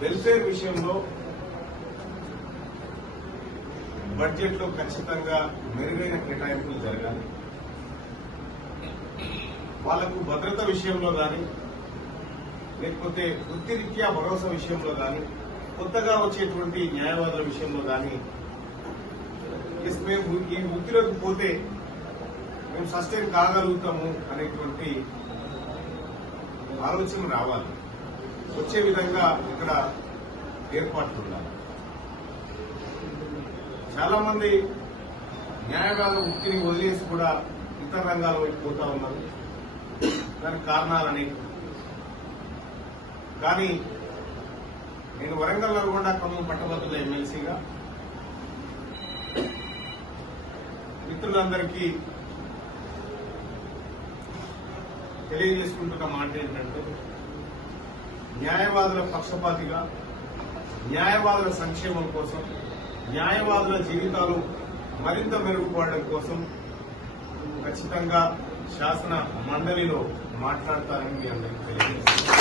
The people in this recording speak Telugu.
వెల్ఫేర్ విషయంలో బడ్జెట్ లో ఖచ్చితంగా మెరుగైన కేటాయింపులు జరగాలి. వాళ్లకు భద్రత విషయంలో కానీ, లేకపోతే వృత్తిరీత్యా భరోసా విషయంలో కానీ, కొత్తగా వచ్చేటువంటి న్యాయవాదుల విషయంలో కానీ, మేము ఈ వృత్తిలోకి పోతే మేము సస్టైన్ కాగలుగుతాము అనేటువంటి ఆలోచన రావాలి. వచ్చే విధంగా ఇక్కడ ఏర్పాట్లు ఉండాలి. చాలా మంది న్యాయవాద వృత్తిని వదిలేసి కూడా ఇతర రంగాల వైపు పోతా ఉన్నారు. దానికి కారణాలని కానీ నేను వరంగల్ నల్గొండ ఖమ్మం పట్టభద్రుల ఎమ్మెల్సీగా మిత్రులందరికీ తెలియజేసుకుంటున్న మాట ఏంటంటే, న్యాయవాదుల పక్షపాతిగా, న్యాయవాదుల సంక్షేమం కోసం, న్యాయవాదుల జీవితాలు మరింత మెరుగుపడడం కోసం ఖచ్చితంగా శాసన మండలిలో మాట్లాడతారని మీ అందరికీ తెలియజేస్తున్నాను.